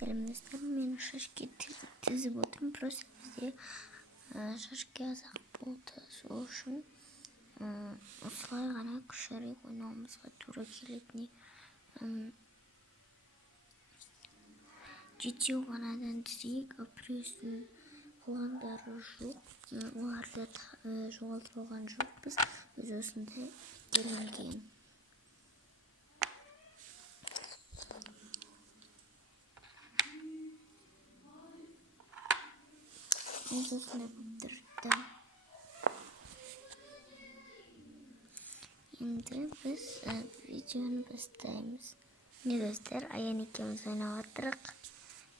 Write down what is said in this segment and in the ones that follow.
сәлемдестер, мен шашки тізіп отырмын, просто бізде шашки азақ болды, сол үшін осылай ғана күшірек ойнауымызға тура келетіне. Жетеу ғанадан тізейік, апресін қылғандары жоқ, оларды жоғалтып алған жоқпыз, біз осындай делінген. Біз осындай болып тұрды. Енді біз видеоны бастаймыз. Міне достар, Аян екеуміз ойнап отырық.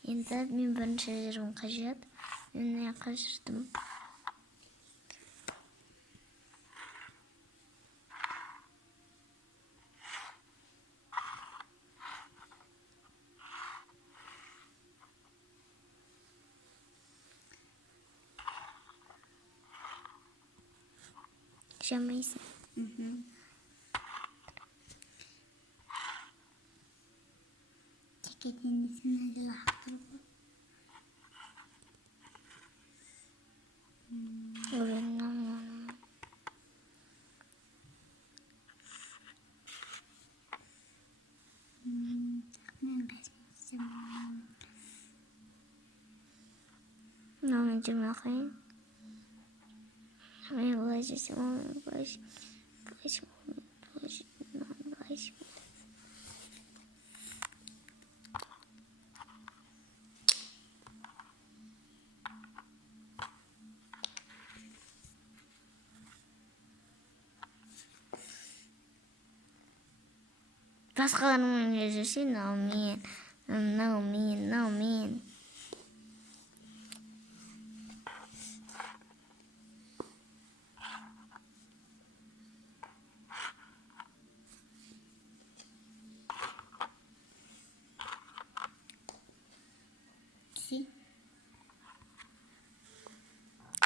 Енді мен бірінші жерім қажет. Мен қажырдым. Жамайсың. Кекетен десін әлі лақтыр бұл. Мен жүрмей қайын. Мен бұлай жесем, мен бұлай жесем. Басқалармен жүрсе, мынау мен.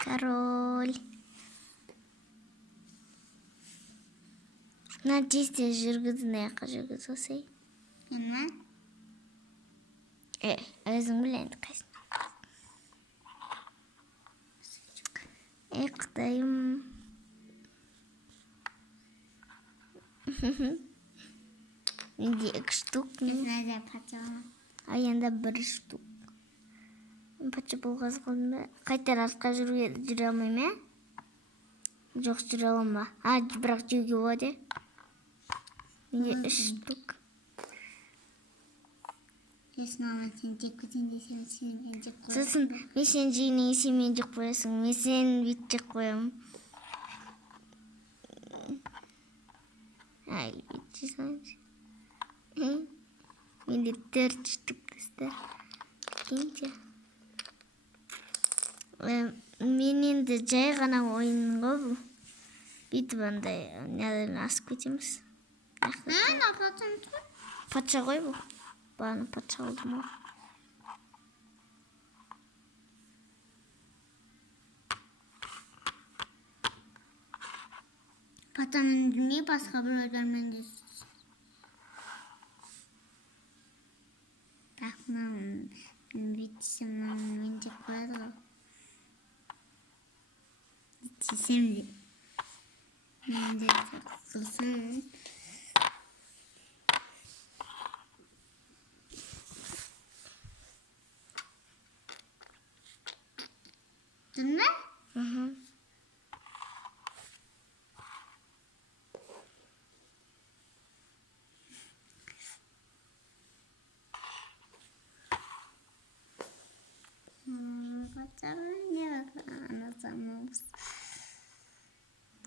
Король. Надеюсь, жүргізін аяққа жүргіз осай. Мен? Өзің біләнді қайсын. Құдайым. Менде 2 штук. Менде патша. Аянда 1 штук. Патша болғаз қылдым ба? Қайтар артқа жүре алмай ма? Жоқ, жүре алам ба? Бірақ жеуге болады. Менде 3 штук. Мен сен жек қоясың. Сосын, мен сен жегінен сен мен жек қоясың. Мен сен бет жек қоям. Бет жесаңыз. Менде 4 штук достар. Кенде. Мен енді жай ғана ойын ғой бұл. Бүйтіп андай нәлерін асып кетеміз. Патша ғой бұл. Бағаны патша алдым ғой. Патшамен жүрмей басқа бір өдермен жүрсіз. Бірақ мен бүйтсем мен жек қояды ғой. Тесем де. Мен де құрсын. Дün mü?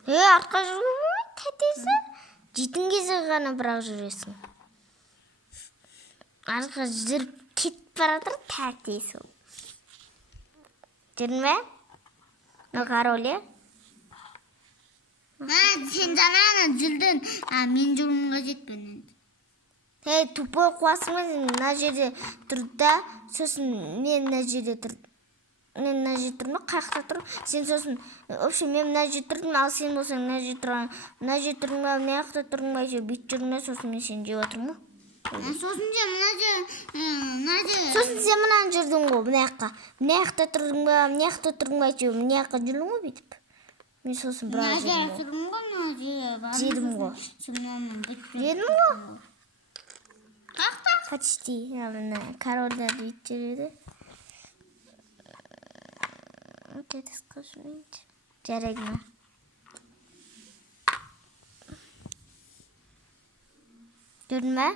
Артқа жүрмей тәтесі. Жетін кезде ғана бірақ жүресің. Артқа жүріп кетіп баратыр тәтесі. Жүрдің бе? Король, сен жаңа жүрдің. Мен жүрмге жетпен. Тупой қуасың, мына жерде тұрды да, сосын мен мына жерде тұрдым. Мен мына жерде тұрмын, қаяқта тұрмын. Сен сосын, вообще мен мына жерде тұрдым, ал сен болсаң мына жерде тұрған. Мына жерде тұрдың ба, мына жақта тұрдың ба, бүйт жүрдің, сосын мен сен жеп отырмын. Сосын же мына же. Сосын сен мынаны жүрдің ғой, мына жаққа. Мына жақта тұрдың ба, мына жақта тұрдың ба, әйтеуір мына жаққа жүрдің ғой бүйтіп. Мен сосын біраз жүрдім ғой. Жедім ғой. Жедің ғой? Почти. Мына корольдер бүйтіп жүреді. Өтеді қашмайды. Жарайды ма? Görün mü?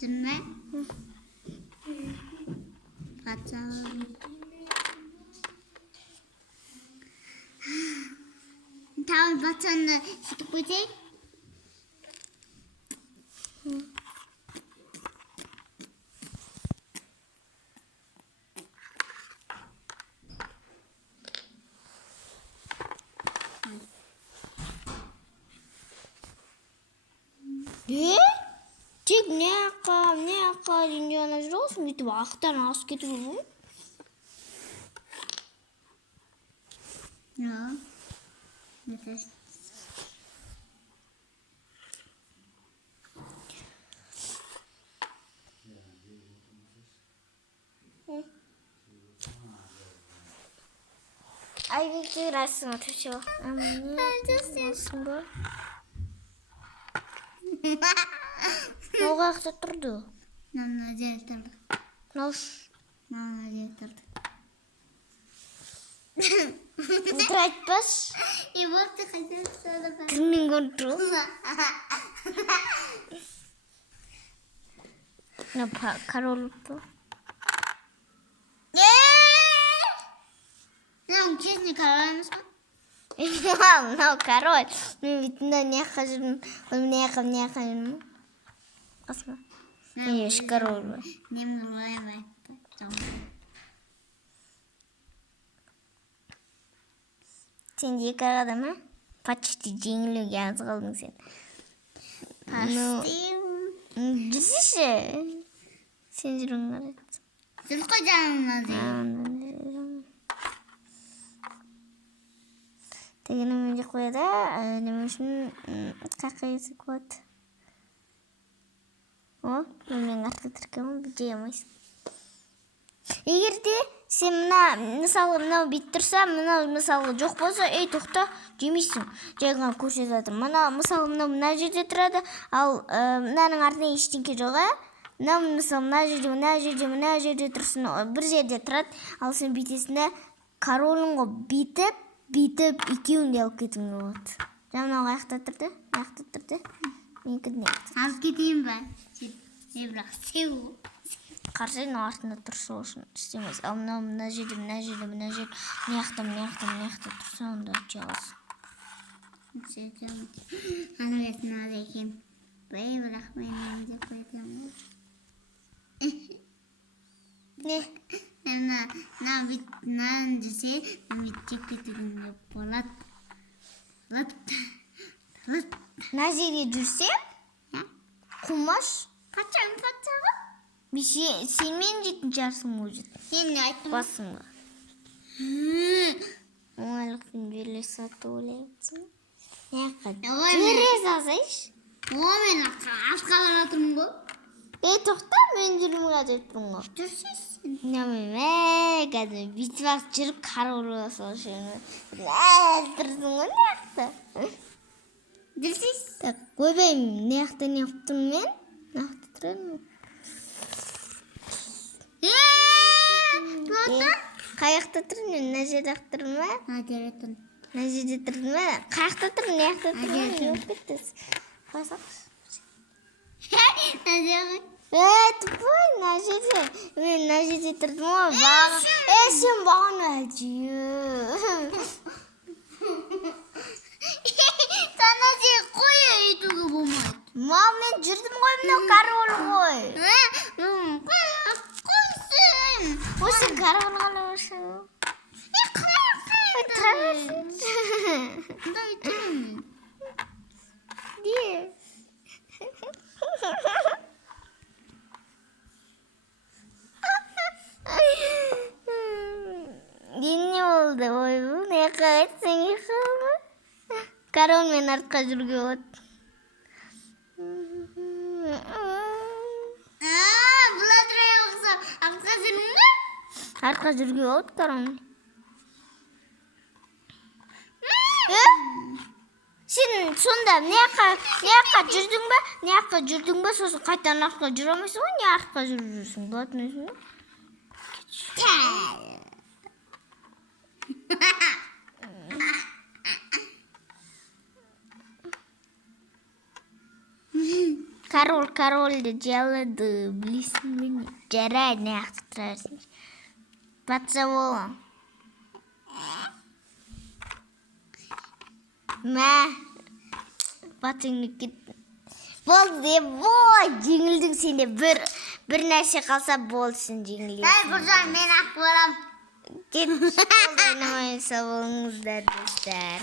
Görün mü? 다음 버튼을 누구지? 네? 직 ne aqa dünyana жүресің бүйтіп ақтан асып кетіп жүрсің? No. Nefes. Ay bir rasım atıyor. Nasıl bu? Ne kadar durdu? Nana jeltirdi. Nasıl? Nana jeltirdi. Айтпас. И вот ты хотел сюда. Кіммен контрол? Король. Мынау кезінде король емес пе? Мынау король. Мен бетінде не қажырмын? Мына жаққа жүрмін. Қасма. Еш король бар. Немді олай айтты. Сен екі арада ма? Почти жеңілуге аз қалдың сен. Жүрсейші. Сен жүрің қарайды. Жүр қой жанымда дейін. Тегені мен де қояды. Неме үшін қаққа есік болады. О, мен артқа тіркемін, бүйтей алмайсың. Егер де сен мысалы мынау бит тұрса, мынау мысалы жоқ болса, ей тоқта жемейсің. Жайған көрсетіп жатыр. Мысалы мына жерде тұрады, ал мынаның артында ештеңке жоқ, мынау мысалы мына жерде тұрсын, бір жерде тұрады, ал сен бүйтесің де королің ғой бүйтіп екеуін де алып кетуің болады. Мынау аяқта тұрды. Менікі де алып кетейін ба? Бірақ сеу. Қарсайын артында тұрса үшін істемейсің. Ал мына жерде, мына жақта тұрса, онда өте аласың. Ана бетін алды екен. Бірақ мен деп қойдым. Не? Мынаны жүрсе, мен бүйтіп кетуге болады. Мына жерде жүрсем, қумаш. Патшаға? Сенмен жетін жарсың ғой жет. Сен не айттың? Басың ба? Оңайлықпен жүре сату ойлайсың. Жүре салсайш. Мен артқа бара тұрмын ғой. Тоқта, мен жүрмін ғажайып тұрмын ғой. Жүрсейсің. Кәдім бүйтіп ақ жүріп қарулы болса үшені. Тұрсың ғой не ақты? Жүрсейсің. Қойбаймын, не ақты не қыптым мен? Не ақты тұрады Қаяқта тұрдың мен, мына жерде тұрдың ба? Мына жерде тұрдың ба? Қаяқта тұрдың, мына жақта тұрдың ба? Жоқ кеттіз. Қойсақшы. Тупой, мына жерде. Мен мына жерде тұрдың ғой, бағын. Сен бағын әжі. Сана сен қой өйтуге болмайды. Мен жүрдім ғой, мынау король ғой. Қойсын. Осы король ғана болсын. Мындай үчүн. Де. Эмне болду ойбу? Наяка кайтсаң калма. Король менен артка жүргүлө болот. Буладыр окса, артка жүрүңдү. Артка жүргүлө болот король. Сен сонда наяка жүрдүңбү? Наяка жүрдүңбү? Сосын кайтадан артка жүрө алмайсың го? Не артка жүрүрсүң? Болот эмесиңби? Король жалады, билесиңби? Жарайды, наякта тура берсин. Патша болом. Мә, батыңды кет. Болды де, жеңілдің сен де. Бір нәрсе қалса болды сен жеңілесің. Буржуан, мен ақ болам. Кет, ойнамай сау болыңыздар, достар.